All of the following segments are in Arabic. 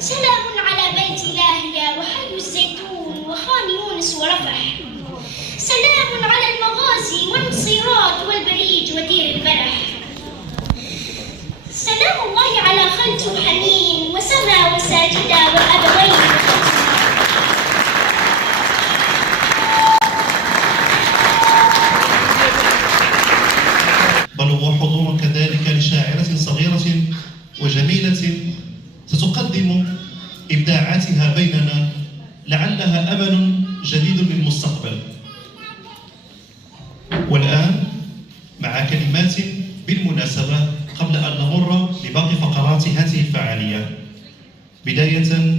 سلام على بيت لاهيا وحي الزيتون وخان يونس ورفح. سلام على المغازي والنصيرات والبريج ودير البلح. سلام الله على خلت وحنين وسما وساجدة وأبوين. بل هو حضور كذلك لشاعرة صغيرة وجميلة ستقدم إبداعاتها بيننا لعلها أمل جديد للمستقبل. والآن مع كلمات بالمناسبة قبل أن نمر لباقي فقرات هذه الفعالية. بداية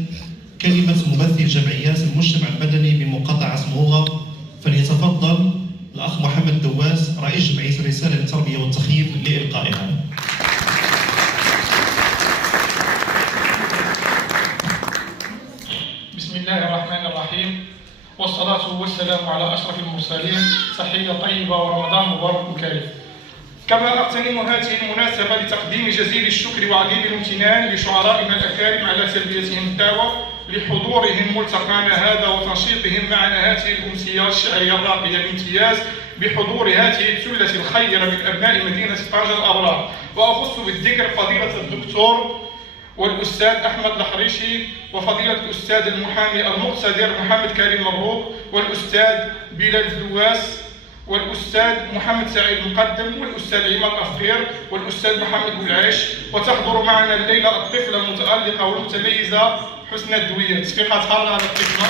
كلمة ممثل جمعيات المجتمع المدني بمقاطعة موغا، فليتفضل الأخ محمد دواس رئيس جمعية الرسالة للتربية والتخييم لإلقائها. بسم الله الرحمن الرحيم، والصلاة والسلام على أشرف المرسلين. تحية طيبة ورمضان مبارك كريم. كما أغتنم هذه المناسبة لتقديم جزيل الشكر وعظيم الامتنان لشعرائنا الأكارم على تلبيتهم الدعوة لحضورهم ملتقانا هذا وتنشيطهم معنا هذه الأمسية الشعرية الراقية بامتياز بحضور هذه الثلة الخيرة من أبناء مدينة طنجة الأبرار. وأخص بالذكر فضيلة الدكتور والأستاذ أحمد الحريشي، وفضيلة الأستاذ المحامي المقتدر محمد كريم مبروك، والأستاذ بلال دواس، والأستاذ محمد سعيد المقدم، والأستاذ عماد أفقير، والأستاذ محمد بولعيش. وتحضر معنا الليلة الطفلة المتألقة والمتميزة حسنى الدوية. تصفيقات حارة على الطفلة.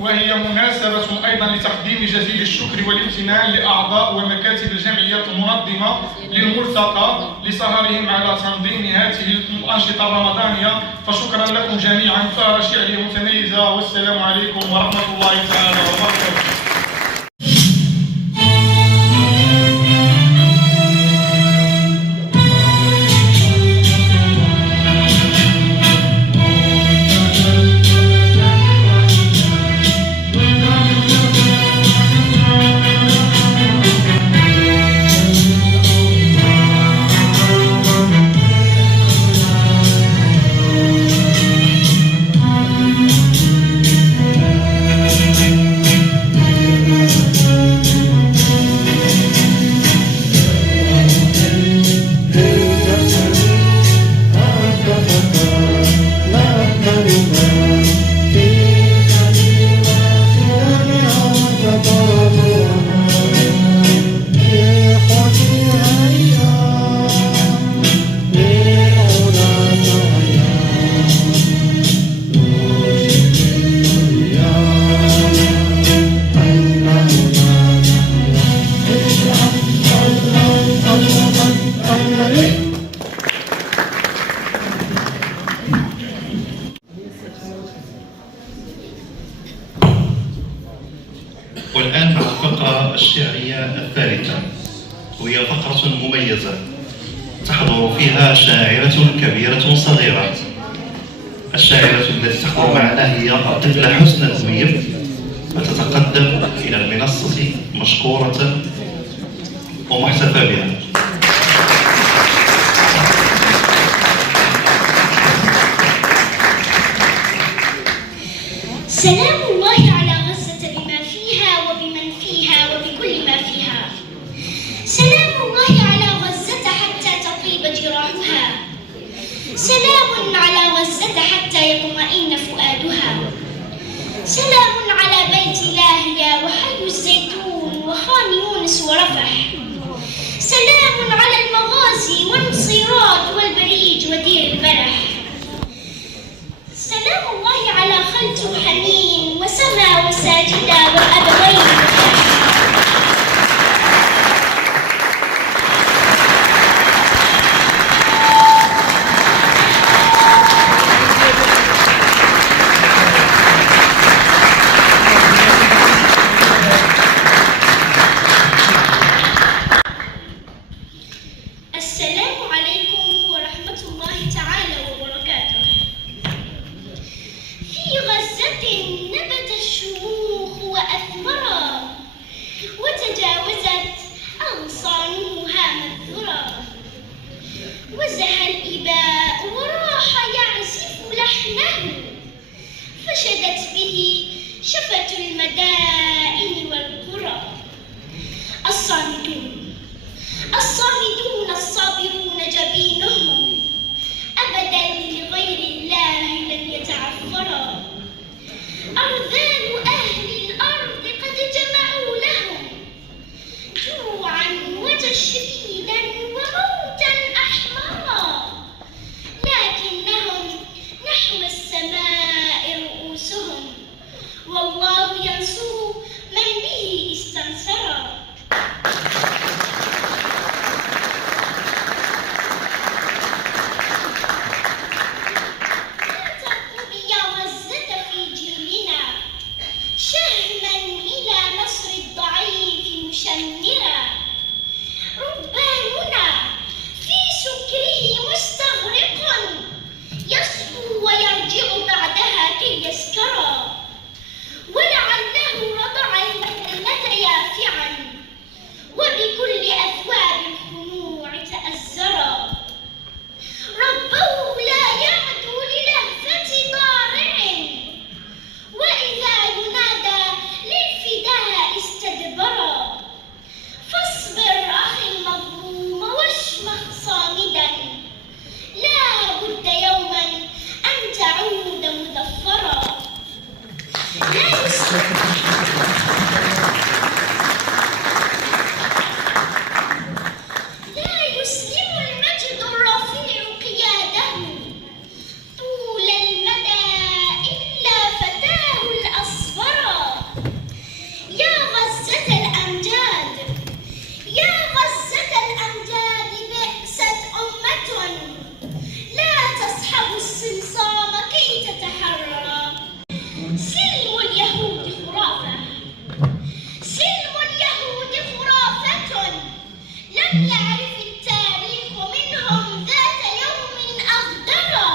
وهي مناسبة أيضا لتقديم جزيل الشكر والامتنان لأعضاء ومكاتب الجمعيات المنظمة للملتقى لسهرهم على تنظيم هذه الأنشطة الرمضانية. فشكرا لكم جميعا، سهرة شعرية متميزة، والسلام عليكم ورحمة الله تعالى وبركاته. والآن مع الفقرة الشعرية الثالثة، وهي فقرة مميزة تحضر فيها شاعرة كبيرة صغيرة. الشاعرة التي تحضر معنا هي الطفلة حسنى الدوية، فتتقدم إلى المنصة مشكورة ومحتفى بها. سلام الله على غزة بما فيها وبمن فيها وبكل ما فيها. سلام الله على غزة حتى تطيب جراحها. سلام على غزة حتى يطمئن فؤادها. سلام على بيت لاهيا وحي الزيتون وخان يونس ورفح. سلام على المغازي والنصيرات والبريج ودير البلح. سلام الله على خلت وحنين وسما وساجدة وأبوين. السلام عليكم ورحمة الله تعالى وبركاته. في غزة نبت الشموخ وأثمرا، لم يعرف التاريخ منهم ذات يوم أغدرا.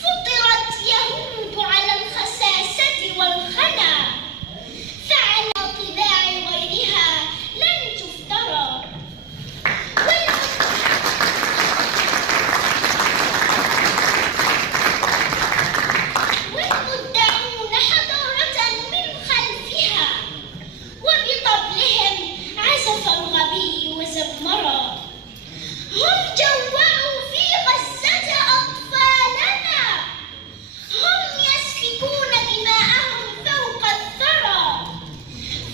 فطرت يهود على الخساسة والخنا، فعلى طباع غيرها لن تفترى. والمدعون حضارة من خلفها، وبطبلهم عزف الغبي وزمرا. هم جوعوا في غزة أطفالنا، هم يسفكون دماءهم فوق الثرى.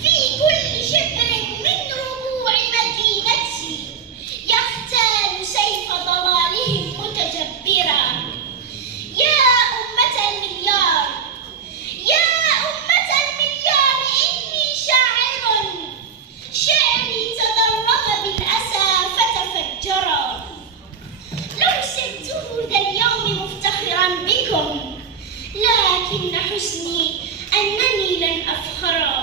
في كل شبر من ربوع مدينتي يختال سيف ضلالهم متجبرا. يا أمة المليار، يا أمة المليار، إني شاعر، شعري تضرب بالأسى فتفجرا. لو سرته ذا اليوم مفتخرا بكم، لكن حزني أنني لن أفخرا.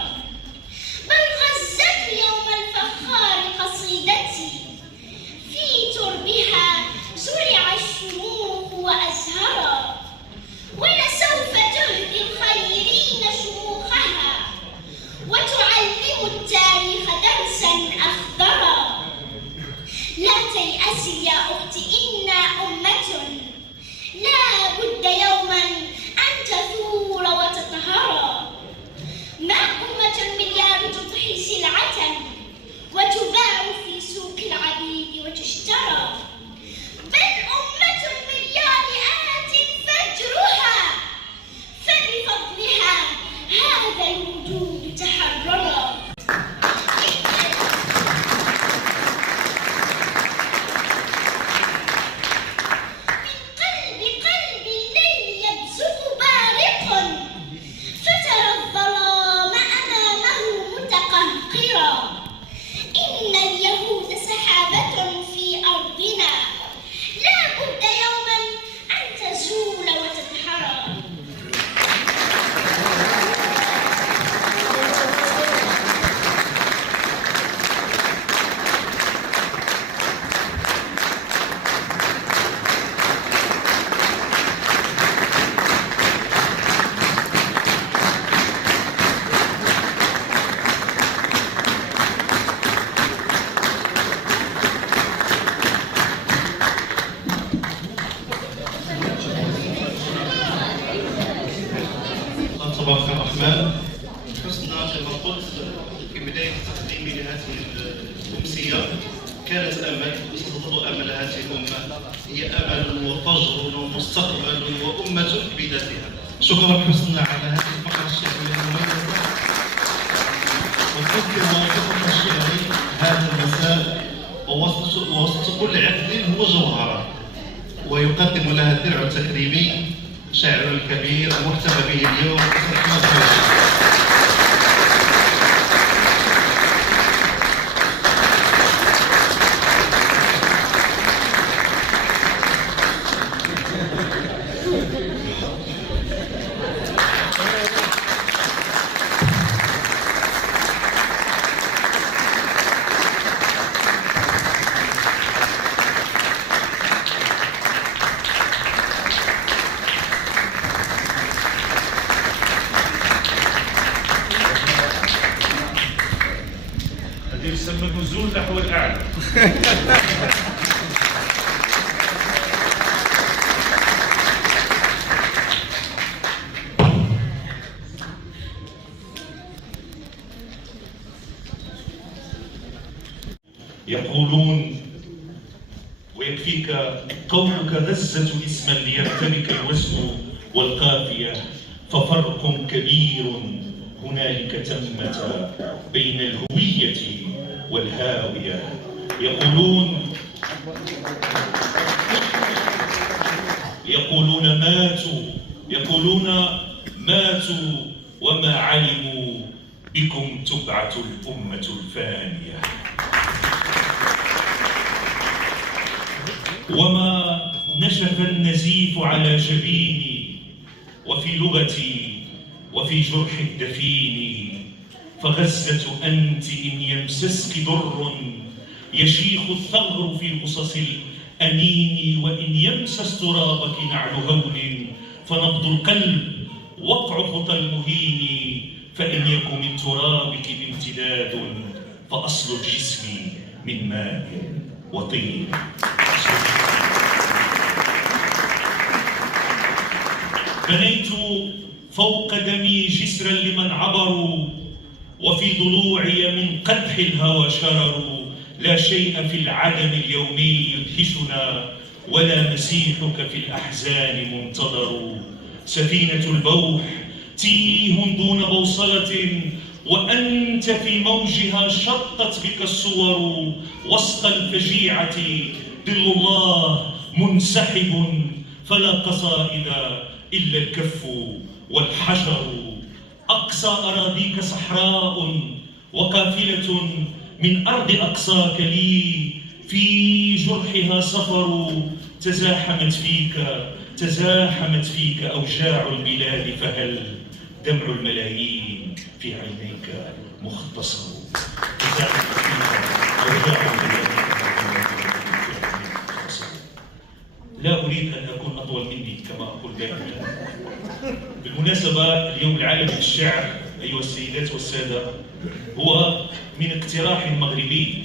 بل غزت يوم الفخار قصيدتي، في تربها زرع الشموخ وأزهرا. ولسوف تهدي الخيرين شموخها، وتعلم التاريخ درسا أخضرا. لا تيأسي يا أختي، إنا أمة لا بد يوما أن تثور وتطهرا. ما أمة المليار تضحي سلعة وتباع في سوق العبيد وتشترى، بل أمة المليار آت فجرها، فبفضلها هذا الوجود تحررا. من قلب الليل يبزق بارق، فترى الظلام أمامه متقهقرا. إن اليهود سحابة في أرضنا، لا بد يوما أن تزول وتدحرا. تبارك الرحمن. حسنا كما قلت في بداية تقديمي لهذه الأمسية، كانت أمل وستظل أمل هذه الأمة هي أمل وفجر ومستقبل وأمة بذاتها. شكرا حسنا على هذه الفقرة الشعرية المميزة. وتذكر موقفك الشعري هذا المساء، ووسط كل عقد هو جوهرة، ويقدم لها الدرع التكريمي شاعر الكبير المحتفى به اليوم أحمد فوزي. يسمى النزول نحو الأعلى. يقولون ويكفيك قولك غزة اسما ليرتبك الوزن والقافية، ففرق كبير هنالك تمت بين الهوية والهاوية. يقولون ماتوا وما علموا بكم تبعث الأمة الفانية. وما نشف النزيف على جبيني وفي لغتي وفي جرح الدفين، فغزة أنت إن يمسسك ضر يشيخ الثغر في قصص الأنين، وإن يمسس ترابك نعل هون فنبض القلب وقع خطى المهين، فإن يك من ترابك امتداد فأصل الجسم من ماء وطين. بنيت فوق دمي جسرا لمن عبروا، وفي ضلوعي من قدح الهوى شرروا. لا شيء في العدم اليومي يدهشنا، ولا مسيحك في الأحزان منتظر. سفينة البوح تيه دون بوصلة، وأنت في موجها شطت بك الصور. وسط الفجيعة ظل الله منسحب، فلا قصائد إلا الكف والحجر. أقصى أراضيك صحراء، وقافلة من أرض أقصاك لي في جرحها سفر. تزاحمت فيك أوجاع البلاد، فهل دمع الملايين في عينيك مختصر. تزاحمت فيك أوجاع البلاد. لا أريد أن أكون أطول مني كما أقول دائما. بالمناسبة اليوم العالمي للشعر أيها السيدات والسادة هو من اقتراح مغربي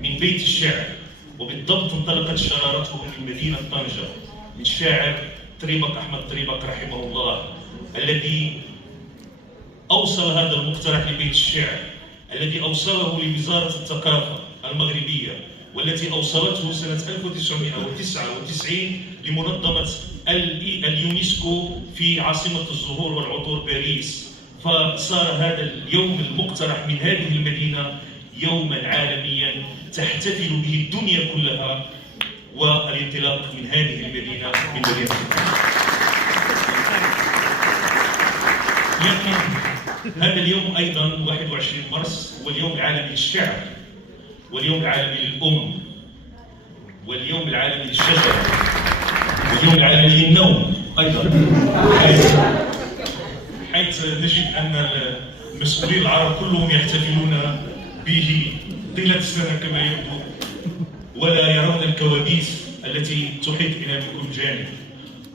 من بيت الشعر، وبالضبط انطلقت شرارته من مدينة طنجة من الشاعر طريبق أحمد طريبق رحمه الله، الذي أوصل هذا المقترح لبيت الشعر، الذي أوصله لوزارة الثقافة المغربية، والتي أوصلته سنة 1999 لمنظمة اليونسكو في عاصمة الزهور والعطور باريس. فصار هذا اليوم المقترح من هذه المدينة يوما عالميا تحتفل به الدنيا كلها، والانطلاق من هذه المدينة من مدينة هذا اليوم أيضا 21 مارس هو اليوم العالمي للشعر، واليوم العالمي للأم، واليوم العالمي للشجر، واليوم العالمي للنوم أيضا، حيث نجد أن المسؤولين العرب كلهم يحتفلون به طيلة السنة كما يبدو، ولا يرون الكوابيس التي تحيط بنا من كل جانب.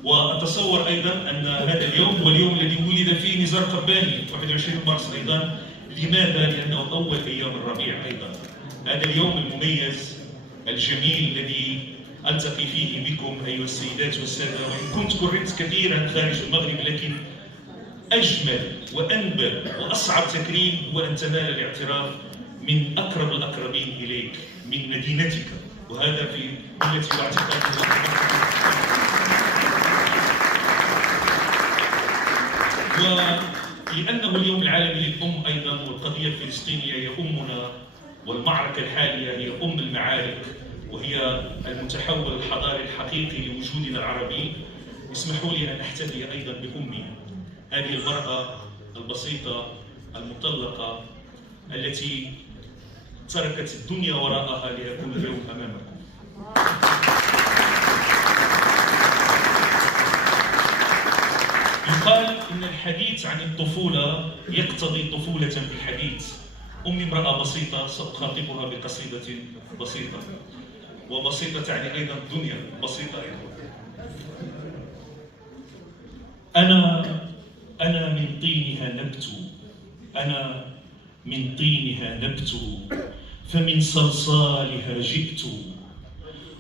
وأتصور أيضا أن هذا اليوم هو اليوم الذي ولد فيه نزار قباني 21 مارس أيضا. لماذا؟ لأنه أول أيام الربيع أيضا. هذا اليوم المميز الجميل الذي ألتقي فيه بكم أيها السيدات والسادة، وإن كنت كرمت كثيرا خارج المغرب، لكن أجمل وأنبل وأصعب تكريم هو أن تنال الاعتراف من أقرب الأقربين إليك، من مدينتك، وهذا في ملتي واعتقادي. ولأنه اليوم العالمي للأم أيضا، والقضية الفلسطينية هي أمنا، والمعركة الحالية هي أم المعارك، وهي المتحول الحضاري الحقيقي لوجودنا العربي. اسمحوا لي أن أحتفي أيضا بأمي، هذه المرأة البسيطة المطلقة التي تركت الدنيا وراءها لأكون اليوم أمامكم. يقال إن الحديث عن الطفولة يقتضي طفولة في الحديث. أمي امرأة بسيطة، سأخاطبها بقصيدة بسيطة، وبسيطة تعني أيضا الدنيا بسيطة أيضا. أنا من طينها نبت، أنا من طينها نبت، فمن صلصالها جئت.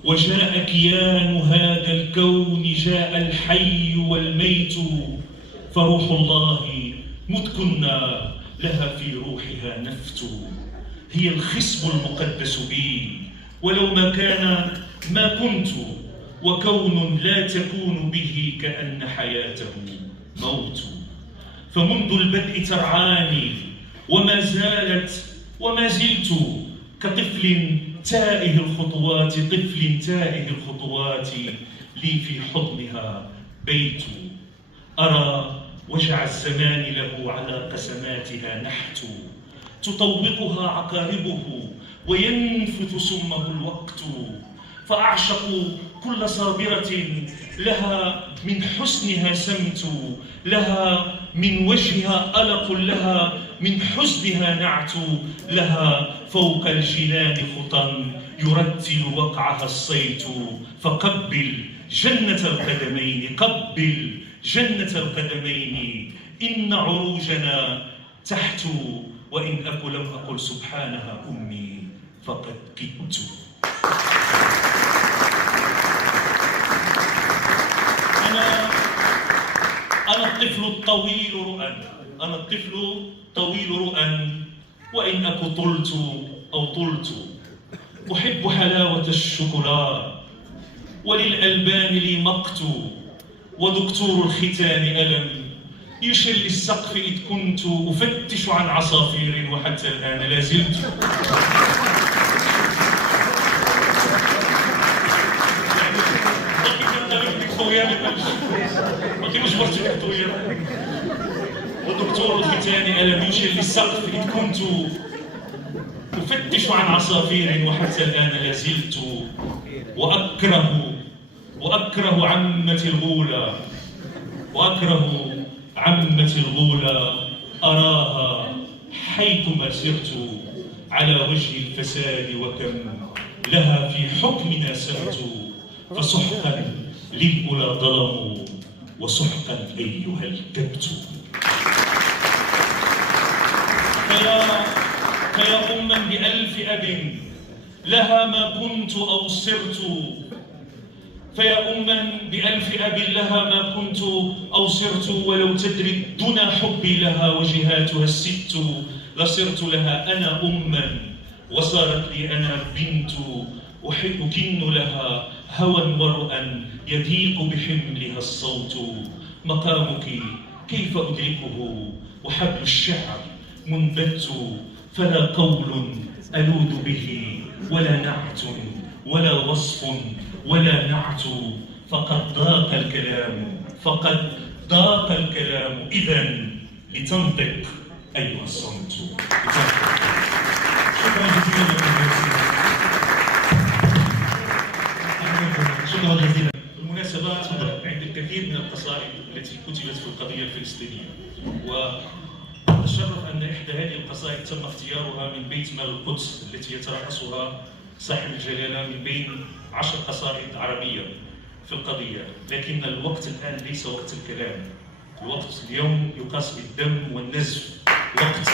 وجاء كيان هذا الكون، جاء الحي والميت، فروح الله مذ كنا لها في روحها نفت. هي الخصب المقدس بي، ولو ما كان ما كنت، وكون لا تكون به كأن حياته موت. فمنذ البدء ترعاني، وما زلت كطفل تائه الخطوات، طفل تائه الخطوات، لي في حضنها بيت. أرى وجع الزمان له على قسماتها نحت، تطوقها عقاربه وينفث سمه الوقت. فأعشق كل صابرة لها من حسنها سمت، لها من وجهها ألق، لها من حزنها نعتو لها فوق الجنان خطى يرتل وقعها الصيت فقبل جنة القدمين قبل جنة القدمين إن عروجنا تحت وإن أكو لم أقل سبحانها أمي فقد كدت. أنا الطفل الطويل رؤى، أنا الطفل طويل رؤى وإن أكو طلت أو طلت. أحب حلاوة الشوكولا وللألبان لي مقت ودكتور الختان ألم يشل السقف إذ كنت أفتش عن عصافير وحتى الآن لا زلت. ودكتور الختان ألم يشل السقف إذ كنت أفتش عن عصافير وحتى الآن لا زلت. وأكره عمة الغولة، وأكره عمة الغولة أراها حيثما سرت على وجه الفساد وكم لها في حكمنا سرت. فسحقا للأولى ظلموا وسحقا أيها الكبت. فيا أما بألف أب لها ما كنت أو صرت، فيا أما بألف أب لها ما كنت أو صرت. ولو تدري الدنا حبي لها وجهاتها الست لصرت لها أنا أما وصارت لي أنا بنت. أكن لها هوى ورؤى يضيق بحملها الصوت. مقامك كيف أدركه وحبل الشعر منبت. فلا قول ألوذ به ولا نعت ولا وصف ولا نعت. فقد ضاق الكلام فقد ضاق الكلام إذن لتنطق أيها الصمت. شكرا جزيلا. بالمناسبة عند الكثير من القصائد التي كتبت في القضية الفلسطينية، وأتشرف أن إحدى هذه القصائد تم اختيارها من بيت مال القدس التي يترأسها صاحب الجلالة من بين 10 قصائد عربية في القضية. لكن الوقت الآن ليس وقت الكلام، الوقت اليوم يقاس بالدم والنزف. وقت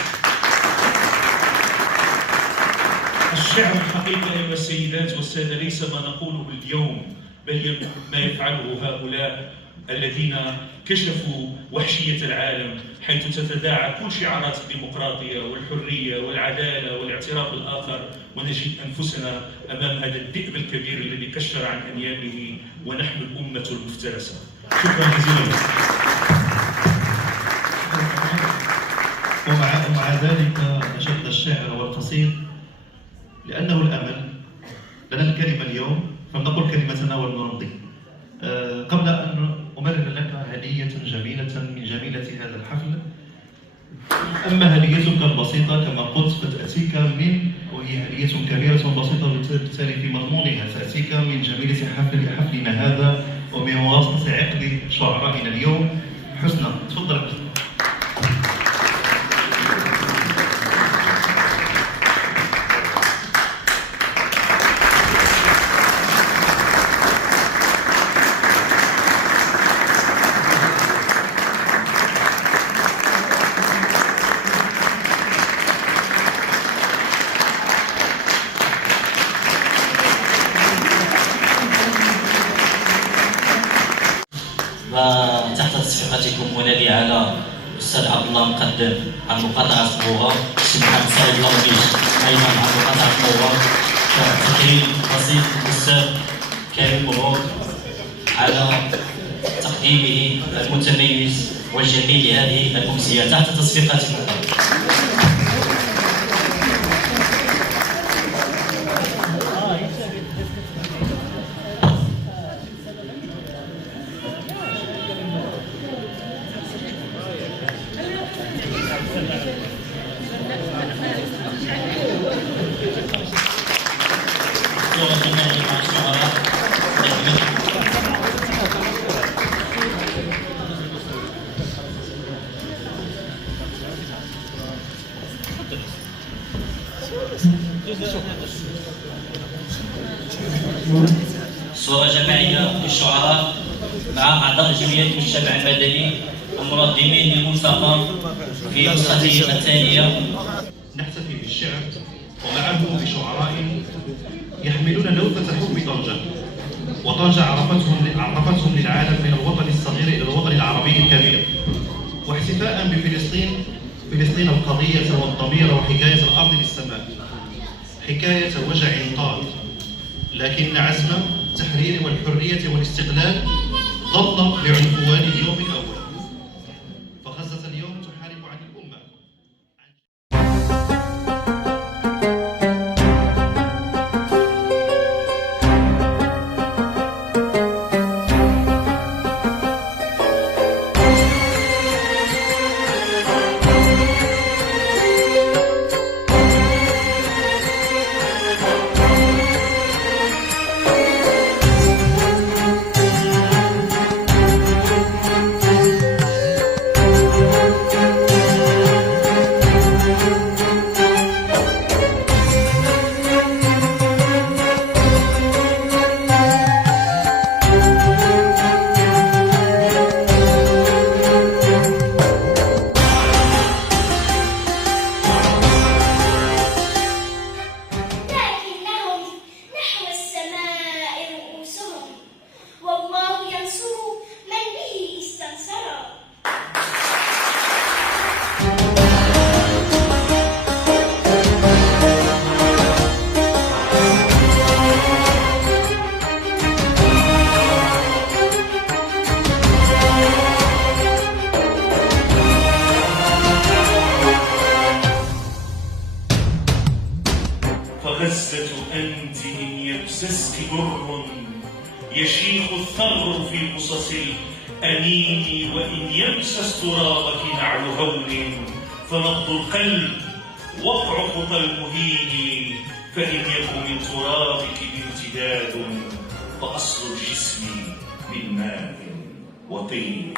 الشعر الحقيقة أيها السيدات والسادة ليس ما نقوله اليوم، بل ما يفعله هؤلاء الذين كشفوا وحشية العالم، حيث تتداعى كل شعارات الديمقراطية والحرية والعدالة والاعتراف بالآخر، ونجد أنفسنا أمام هذا الذئب الكبير الذي كشر عن أنيابه ونحن الأمة المفترسة. شكرا جزيلا. ومع ذلك نشد الشعر والقصيد لأنه الأمل. لنا الكلمة اليوم فلنقل كلمتنا ولنرضي. قبل أن أمرر لك هدية جميلة من جميلة هذا الحفل. أما هديتك البسيطة كما قلت فتأتيك وهي هدية كبيرة وبسيطة بالتالي في مضمونها تأتيك من جميلة حفلنا هذا ومن واسطة عقد شعرائنا اليوم. حسنى تفضل. وتحت تصفيقاتكم ونادي على الأستاذ عبد الله مقدم عن مقاطعة الصبوغة، السي محمد سعيد لربيش أيضا عن مقاطعة الصبوغة، تكريم بسيط الأستاذ كريم مبروك على تقديمه المتميز والجميل لهذه الأمسية. تحت تصفيقاتكم. صورة جماعية للشعراء مع أعضاء جمعية المجتمع المدني ومنظمين للملتقى في نسخته الثانية. نحتفي بالشعر ومعه بشعراء يحملون لوثة حب طنجة، وطنجة عرفتهم للعالم من الوطن الصغير إلى الوطن العربي الكبير. واحتفاء بفلسطين القضية والضمير وحكاية الأرض للسماء، حكاية وجع طال، لكن عزم التحرير والحرية والاستقلال ظل بعنفوان اليوم الأول. فغزة اليوم تحارب عن الأمة. فغزة أنت إن يبسسك بر يشيخ الثغر في قصص الأنين، وإن يمسس ترابك نعل هون فنبض القلب وقع خطى المهين، فإن يكن من ترابك امتداد فأصل الجسم من ماء وطين.